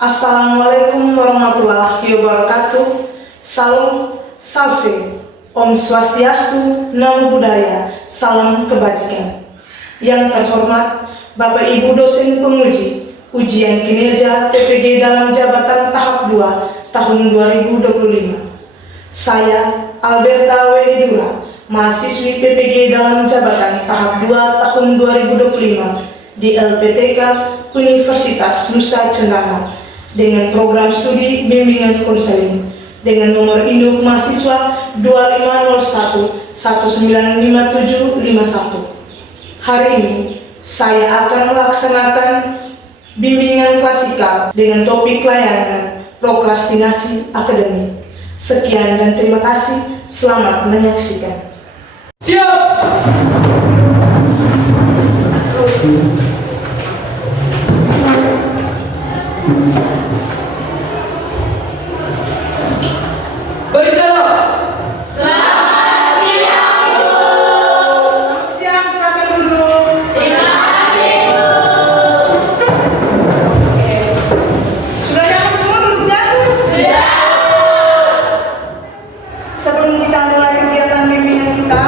Assalamualaikum warahmatullahi wabarakatuh. Salam, salve, Om Swastiastu, Namo Buddhaya, salam kebajikan. Yang terhormat Bapak Ibu dosen penguji ujian kinerja PPG dalam jabatan tahap 2 tahun 2025. Saya Alberta Welidura, mahasiswi PPG dalam jabatan tahap 2 tahun 2025 di LPTK Universitas Nusa Cendana dengan program studi bimbingan konseling dengan nomor induk mahasiswa 2501195751. Hari ini saya akan melaksanakan bimbingan klasikal dengan topik layanan prokrastinasi akademik. Sekian dan terima kasih. Selamat menyaksikan. Siap! Beri salam. Selamat siang, Bu. Selamat siang, silakan duduk. Terima kasih, Bu. Sudah nyaman semua duduknya? Sudah. Sebelum kita mulai kegiatan bimbingan kita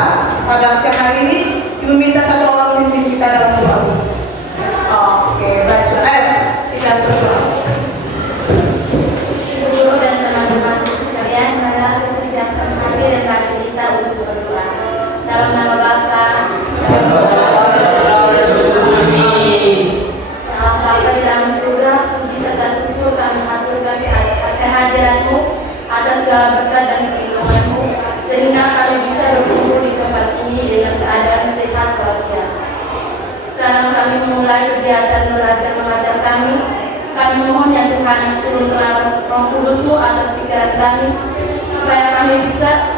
pada siang hari ini, Ibu minta satu orang pimpin kita dalam doa. Oke, baca. Kita berdoa. Guru dan teman-teman sekalian, marilah kita siapkan hati dan kaki kita untuk berdoa. Dalam nama Bapa, dalam Bapa di dalam surga, puji serta syukur kami haturkan kehadiran-Mu atas segala berkat dan perlindungan-Mu, sehingga kami bisa berkumpul di tempat ini dengan keadaan sehat walafiat. Sekarang kami memulai kegiatan belajar mengajar kami. Kami mohon ya Tuhan, turunkanlah Roh Kudus-Mu atas pikiran kami, supaya kami bisa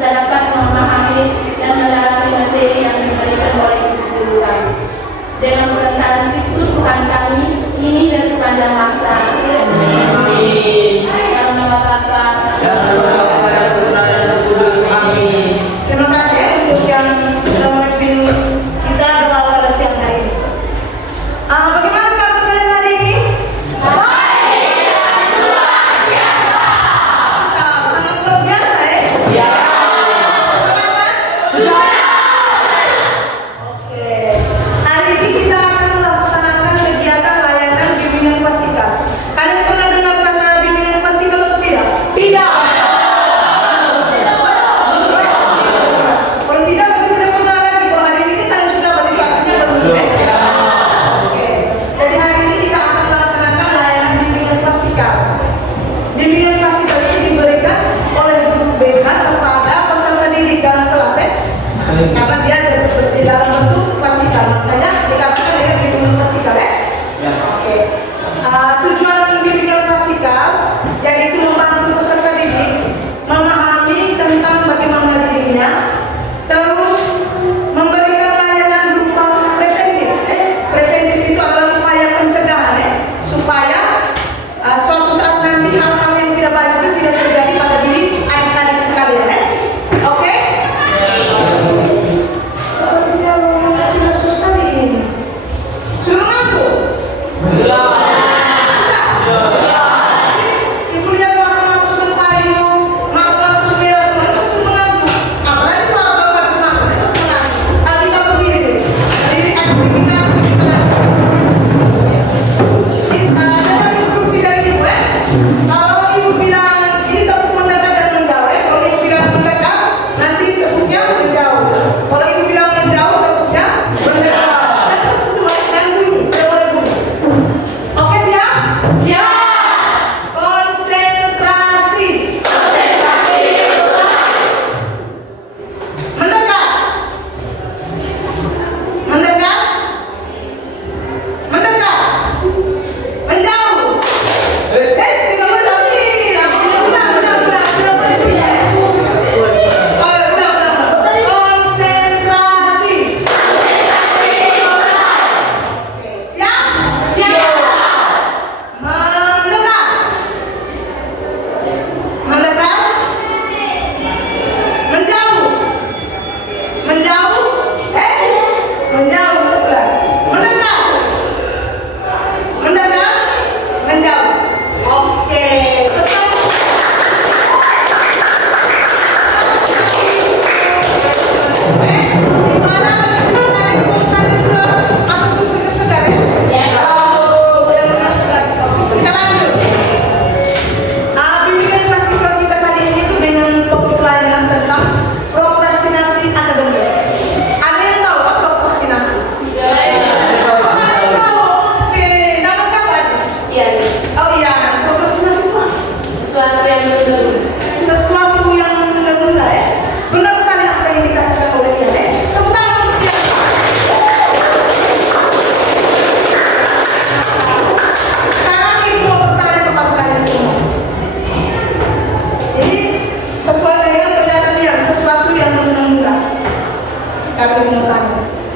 dapat memahami dan mendalami materi yang diberikan oleh Guru kami. Dengan perkataan Kristus Tuhan kami, kini dan sepanjang masa. Amin. Dalam nama Bapa, Dalam nama Bapa dan Putra dan Roh Kudus. Amin. Terima kasih untuk yang sudah memimpin kita doa pada siang hari ini. Bagaimana kabar kalian hari ini? baik dan luar biasa. Sangat luar biasa ya? Ya. Semangat? Sudah. Oke. Hari ini kita akan melaksanakan kegiatan layanan bimbingan klasikal. Kalian pernah dengar kata bimbingan klasikal atau tidak? Tidak. Kalau tidak, mungkin tidak pernah lagi. Kalau hari ini kalian sudah berarti artinya baru. Oke. Jadi hari ini kita akan melaksanakan layanan bimbingan klasikal. Bimbingan klasikal ini diberikan oleh guru BK kepada peserta didik dalam kelas ya. Karena dia di dalam bentuk klasikal, makanya dikatakan dengan bimbingan klasikal ya. Oke. Tujuan bimbingan klasikal yaitu membantu peserta didik memahami tentang bagaimana dirinya, terus memberikan layanan berupa preventif. Preventif itu adalah upaya pencegahan supaya suatu saat nanti hal-hal yang tidak baik itu tidak terjadi pada diri adik-adik sekalian. Oke? Sepertinya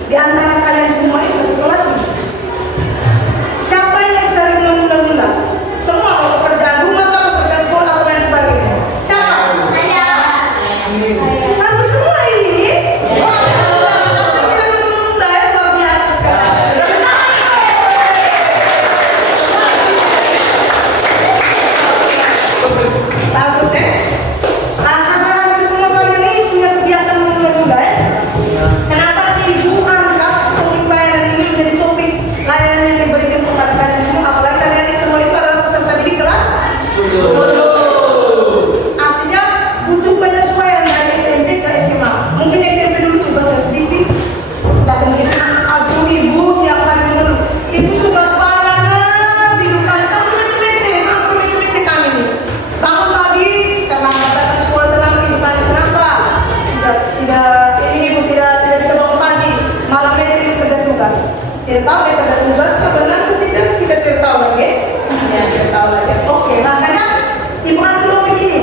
Di antara kalian semua ini satu kelas ini. Siapa yang sering menunda-nunda? Semua mau pekerjaan rumah atau pekerjaan sekolah atau lain sebagainya. Siapa? Hampir semua ini. Wah, kita menunda ya, luar biasa sekali. Bagus ya. Nah, karena hampir semua kalian ini punya kebiasaan menunda-nunda ya. Kenapa ibu angkat topik layanan ini menjadi topik layanan yang diberikan kepada kalian semua? Apalagi kalian semua itu adalah peserta didik kelas 10. Artinya butuh penyesuaian dari SMP ke SMA. Mungkin SMP dulu tugasnya sedikit, datang ke SMA, aduh ibu yang paling dulu itu tugas banget, tidurkan sampai bete kami nih. Bangun pagi, tenang, datang sekolah tenang, kehidupan kenapa? Ini ibu tidak bisa bangun pagi, malam ini tidur kerja tugas. Tidak tahu dia kerja tugas, benar atau tidak, kita tidak tahu lagi. Ya, tidak tahu lagi. Oke, makanya ibu dulu begini.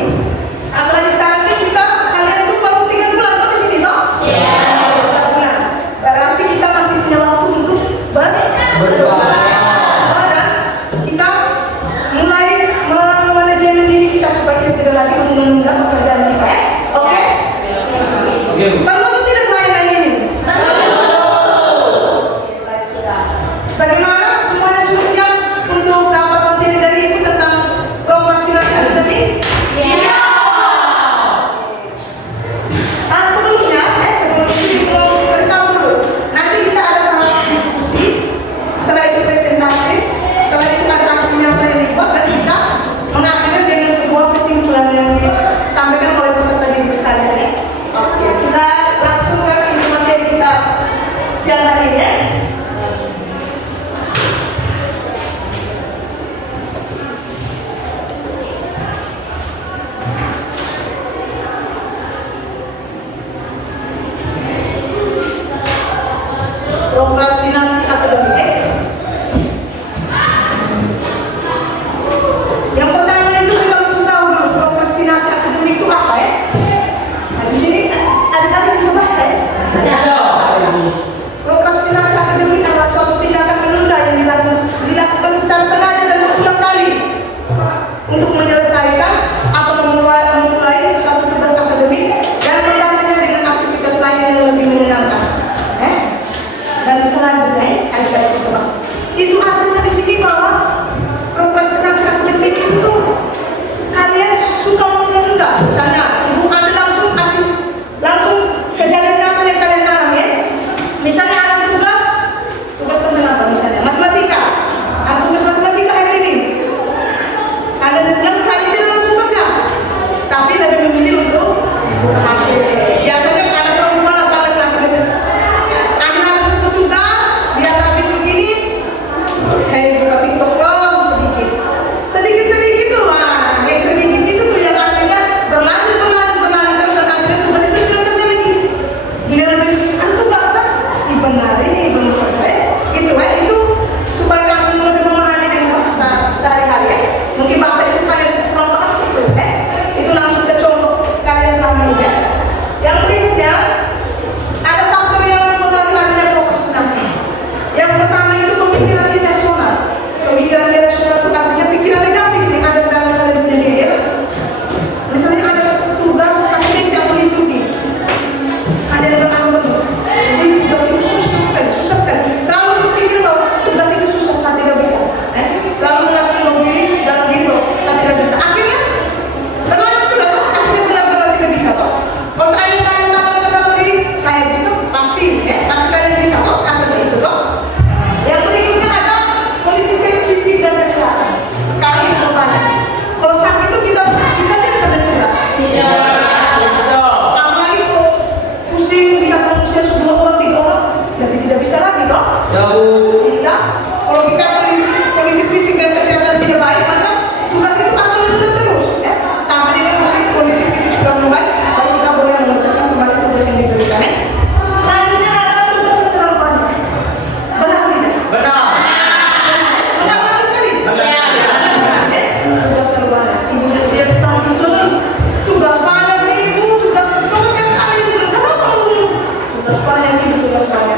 Apalagi sekarang ini kalian itu baru 3 bulan kok di sini, toh? Iya. 3 bulan. Berarti kita masih punya waktu untuk berdoa. Dan kita mulai manajemen diri kita supaya kita tidak lagi menunda pekerjaan kita, ya. Oke? Perlu atau tidak pelayanan ini? Bagaimana semuanya sudah siap untuk dapat materi dari ibu tentang prokrastinasi akademik? Siap. Sebelum itu mau beritahu dulu. Nanti kita ada tahap diskusi, setelah itu presentasi, setelah itu ada aksi nyata yang dibuat dan kita mengakhiri dengan sebuah kesimpulan yang disampaikan oleh peserta didik sekalian, ya. Oke, kita langsung ke inti materi kita siang hari ini, ya. Prokrastinasi akademik, ya. Yang pertama itu kita harus tahu dulu prokrastinasi akademik itu apa, ya. Nah, di sini adik-adik bisa baca, ya. Prokrastinasi akademik adalah suatu tindakan menunda yang dilakukan secara sengaja dan berulang kali untuk menyelesaikan atau memulai suatu tugas akademik dan menggantinya dengan aktivitas lain yang lebih menyenangkan. Dan selanjutnya adik-adik bisa baca. Itu artinya di sini bahwa prokrastinasi akademik itu tuh kalian suka menunda. Misalnya ibu ambil langsung kejadian nyata yang kalian alami, ya. Misalnya ada tugas tentang apa? Misalnya matematika, ada tugas matematika hari ini. Kalian bilang kalian tidak langsung kerja, tapi lebih memilih untuk buka HP. Biasanya ada perempuan atau laki-laki biasanya ambil harus buku tugas, biar habis begini, buka TikTok dong sedikit tuh, yang sedikit itu tuh yang artinya berlanjut terus dan akhirnya tugas itu tidak kerja lagi. Giliran besok ada tugas kan? Benar ini belum kerja, itu supaya kamu lebih memahami dengan bahasa sehari-hari, ya. Mungkin bahasa itu kalian kurang paham itu langsung ke contoh kalian selama ini, ya. Yang berikutnya ada faktor yang mempengaruhi adanya prokrastinasi. Yang pertama itu pemikiran irasional. Pemikiran irasional itu artinya pikiran negatif yang ada dalam kalian punya diri, ya. Misalnya ada tugas akademik yang mengikuti, kalian beranggapan tugas itu susah sekali. Selalu berpikir bahwa tugas itu susah, saya tidak bisa. Selalu mengatakan diri dalam diri bahwa saya tidak bisa. Akhirnya berlanjut sudah toh, akhirnya benar-benar tidak bisa toh. Kalau saya kalian tanamkan dalam diri, saya bisa pasti kalian bisa toh, atas itu toh. Yang berikutnya ada kondisi fisik dan kesehatan. Sekarang ini mau tanya, kalau sakit itu kita bisa tidak kerja tugas? Tidak. Apalagi kalau pusing lihat manusia 2 orang 3 orang, lebih tidak bisa lagi toh. Sehingga kalau kita kondisi fisik dan kesehatan tidak baik, maka tugas itu akan menunda terus, ya. Sampai dengan kondisi fisik sudah membaik, baru kita boleh mengerjakan kembali tugas yang diberikan, ya. Selanjutnya ada tugas yang terlalu banyak. Benar tidak? Benar. Benar banget sekali. Benar. Tugas terlalu banyak. Ibu setiap setahun itu tugas banyak nih ibu, tugas sekali ibu. Kenapa ibu? Tugas banyak ibu, tugas banyak.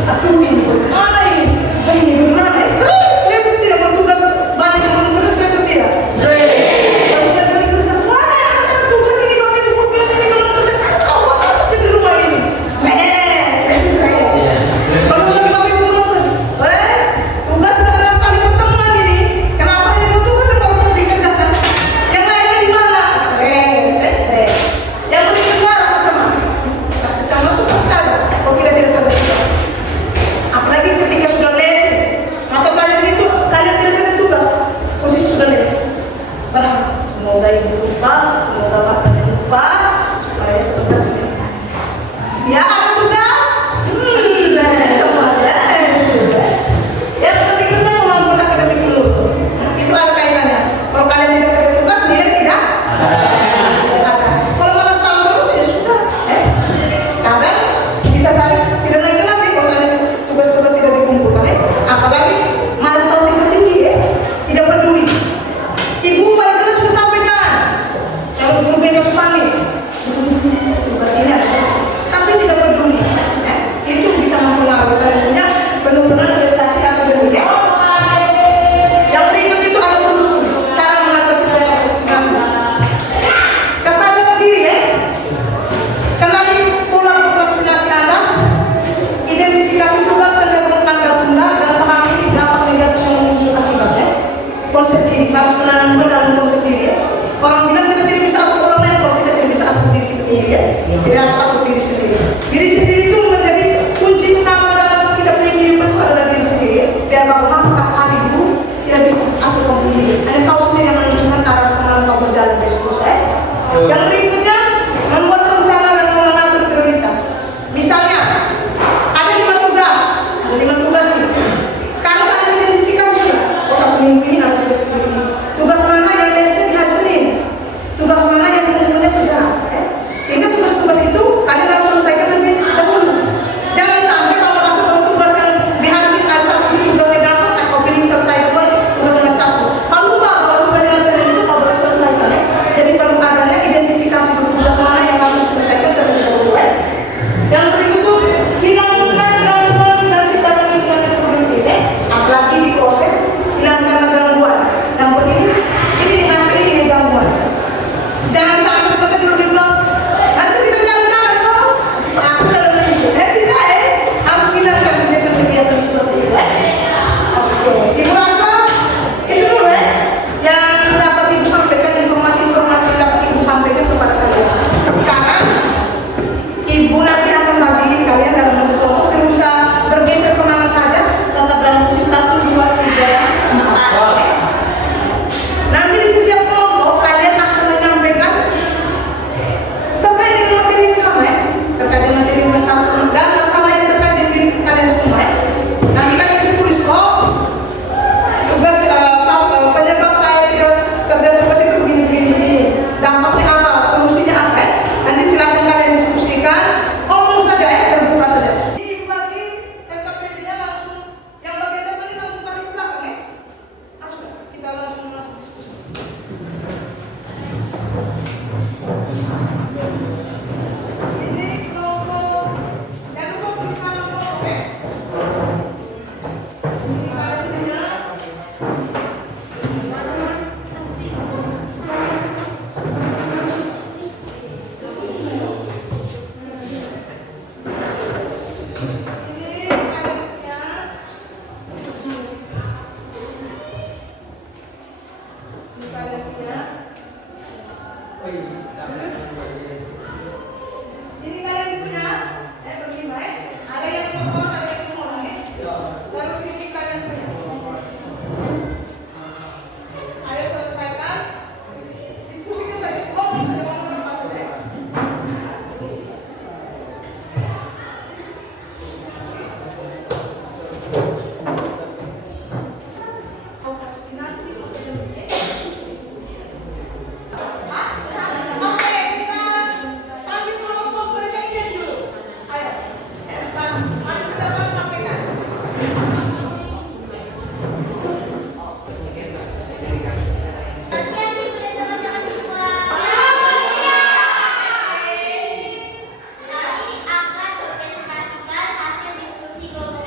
Aduh ini bagaimana ini? Ini bagaimana? Stres tidak bertugas banyak yang belum stres tidak? Semoga ibu lupa, semoga bapaknya lupa, supaya sebentar ya ada tugas. Coba yang berikutnya kemampuan akademik dulu. Itu ada kaitannya. Kalau kalian tidak kerja tugas, nilai tidak ada. Kalau malas tahu terus ya sudah. Kadang bisa saling tidak naik kelas sih kalau misalnya tugas-tugas tidak dikumpulkan. Apalagi malas tahu tingkat tinggi tidak peduli. Ibu balik kelas sudah sampaikan. Yang guru bebas panik. Tugas ini ada. Tapi tidak peduli. Itu bisa mempengaruhi kalian punya penurunan prestasi akademik. Yang berikut itu ada solusi cara mengatasi prokrastinasi. Kesadaran diri kenali pola prokrastinasi Anda, identifikasi tugas cenderung Anda tunda dan pahami dampak negatif yang muncul akibatnya. Konsep diri harus menanamkan dalam konsep diri. Orang bilang kita tidak bisa atur orang lain kalau kita tidak bisa atur diri kita sendiri. Tidak harus atur diri sendiri. Diri sendiri itu menjadi kunci utama dalam kita punya kehidupan itu adalah diri sendiri. Biar bagaimana kakak adikmu tidak bisa atur kamu sendiri. Hanya kau sendiri yang menentukan arah kemana kau berjalan besok. Yang berikutnya membuat rencana dan mengatur prioritas. Misalnya ada 5 tugas, ini. Sekarang kalian identifikasi sudah. Oh, 1 minggu ini ada tugas ini. Tugas mana yang tesnya di hari Senin? Tugas mana yang umumnya segera? Sehingga tugas-tugas itu kalian harus selesaikan lebih dahulu. Jangan sampai kalau masuk ke tugas yang di hari Sabtu itu tugasnya gampang, tak kau pilih selesai dulu tugas yang Sabtu. Kalau lupa kalau tugas yang Senin itu kau baru selesaikan. Jadi perlu adanya identifikasi tugas mana yang harus diselesaikan terlebih dahulu. Yang berikut itu hilangkan gangguan dan ciptakan lingkungan yang produktif. Apalagi di proses hilangkan gangguan. Gangguan ini di HP ini gangguan. Jangan sampai seperti dulu di kelas. Harus kita jalan-jalan kok. Masuk dalam lingkup. Tidak harus hilangkan kebiasaan-kebiasaan seperti itu. Oke. Ibu rasa itu dulu yang dapat ibu sampaikan, informasi-informasi yang dapat ibu sampaikan kepada kalian. Sekarang ibu nanti akan bagi kalian dalam bentuk kelompok, tidak usah bergeser kemana saja, tetap dalam posisi 1, 2, 3, 4. Nanti di setiap kelompok kalian akan menyampaikan terkait dengan materi yang sama terkait dengan materi yang sama dan masalah yang terkait dengan diri kalian semua Nanti kalian bisa tulis tugas penyebab saya tidak kerja tugas itu begini. Dampaknya apa? Solusinya apa? Nanti silakan kalian diskusikan. Omong saja terbuka saja. Jadi bagi LKPD-nya langsung yang bagian depan ini langsung balik ke belakang Sudah, kita langsung masuk diskusi. Ini kelompok jangan lupa tulis nama kelompok Misi kalian punya ini kalian punya berlima ada yang foto, ada yang ngomong terus ini kalian punya. Ayo selesaikan diskusinya saja, ngomong apa saja. Prokrastinasi Oke, kita panggil kelompok mereka ini dulu. Ayo, maju ke depan sampaikan. Kami akan mempresentasikan hasil diskusi kelompok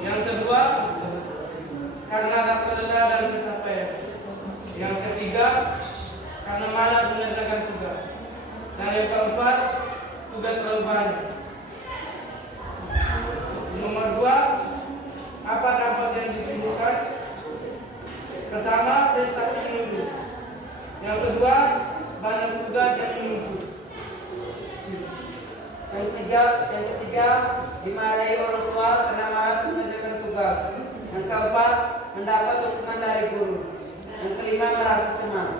Yang kedua, karena rasa lelah dan capaian. Yang ketiga, karena malas mengerjakan tugas. Dan yang keempat, tugas terlalu banyak. Nomor 2, apa dampak yang ditimbulkan? Pertama, prestasi menurun. Yang kedua, banyak tugas yang menumpuk. Yang ketiga, dimarahi orang tua karena malas mengerjakan tugas. Yang keempat, mendapat hukuman dari guru. Yang kelima, merasa cemas.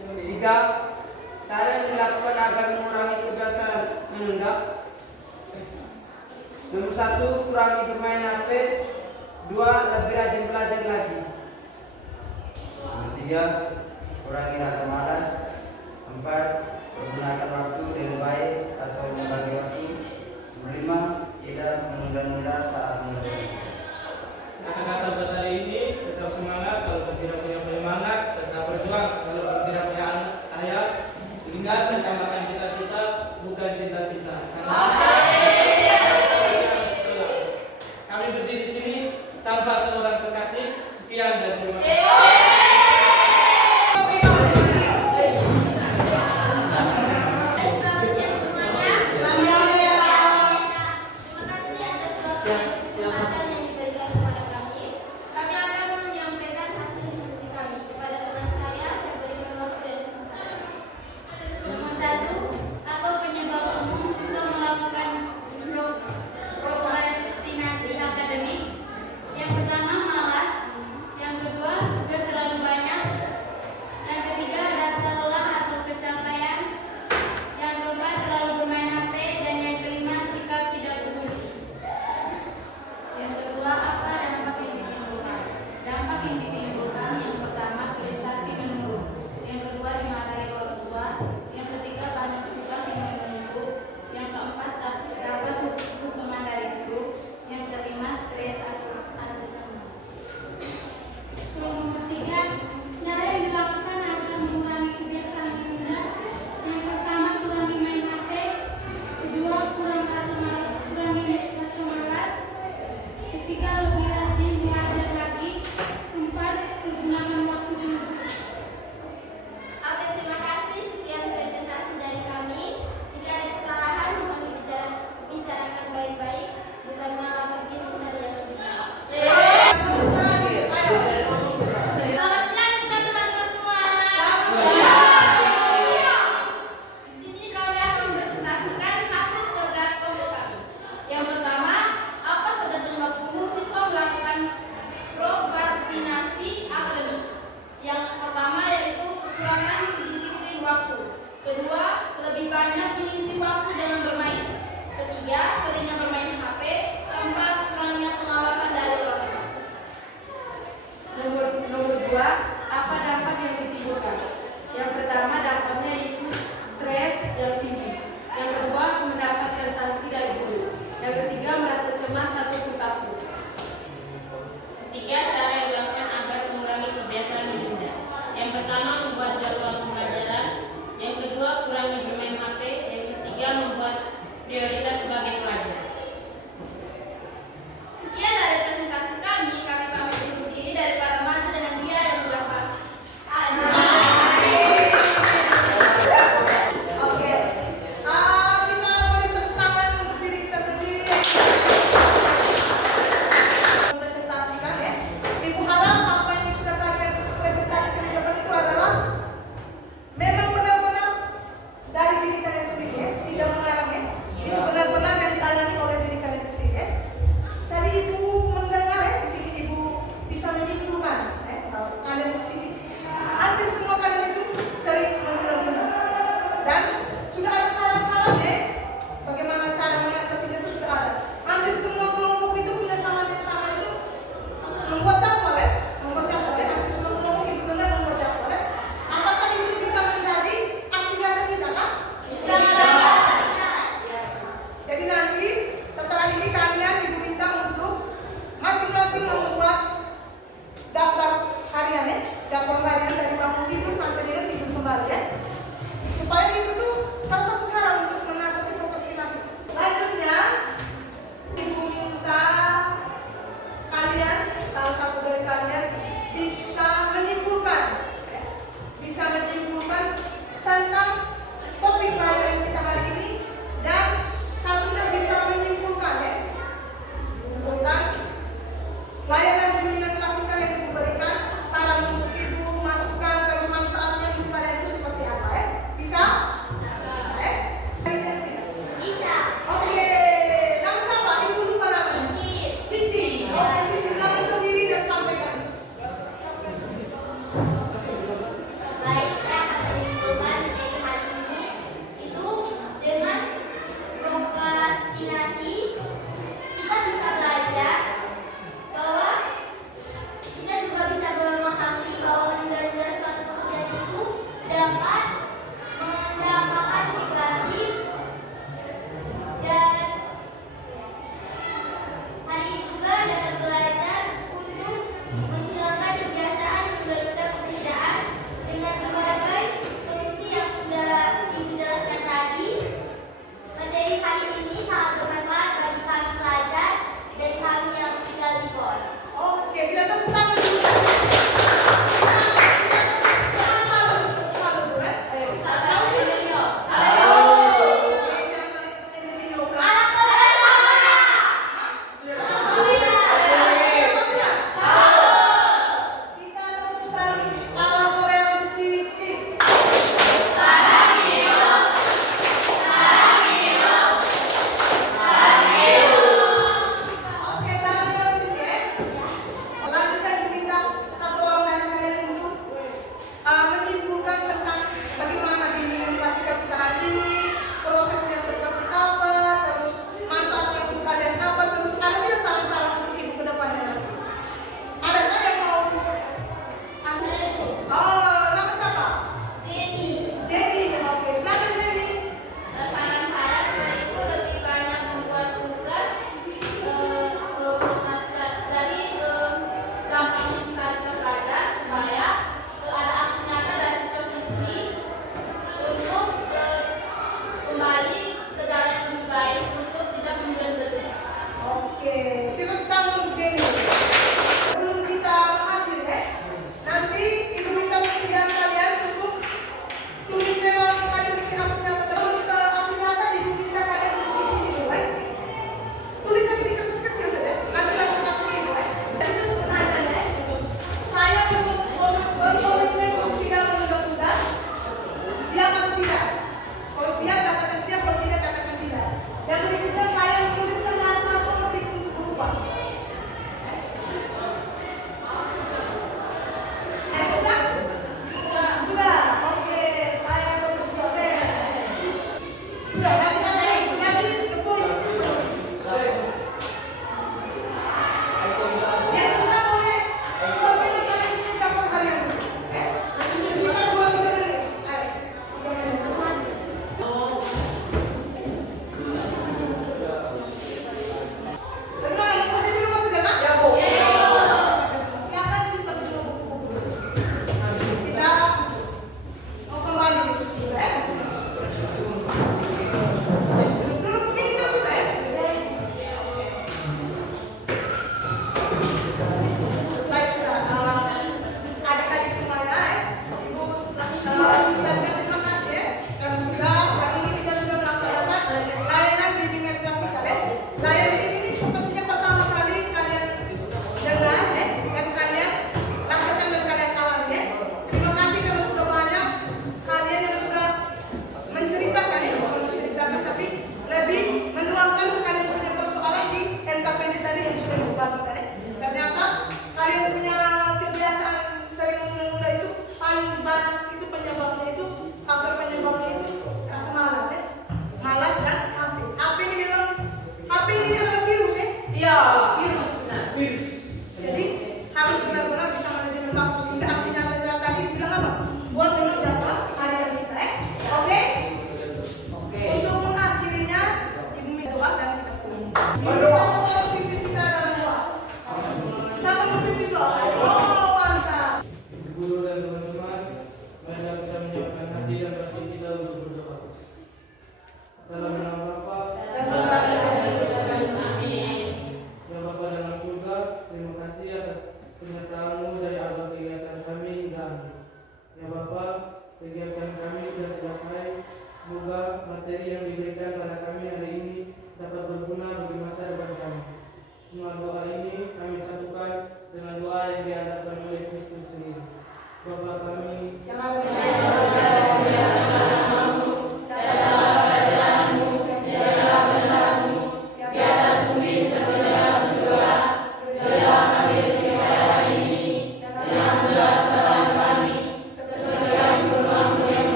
Yang ketiga, cara yang dilakukan agar mengurangi tugas menunda. Nomor 1, kurangi bermain HP. 2, lebih rajin belajar lagi. Nomor 3, kurangi rasa malas. 4, menggunakan waktu dengan baik atau membagi waktu. Nomor 5, tidak menunda-nunda saat mengerjakan. Kata-kata buat hari ini, tetap semangat. Kalau tidak punya penyemangat, tetap berjuang. Kalau tidak punya ayah, ingat menambahkan cita-cita, bukan cita-cita. Kami berdiri di sini tanpa seorang kekasih. Sekian dan terima kasih.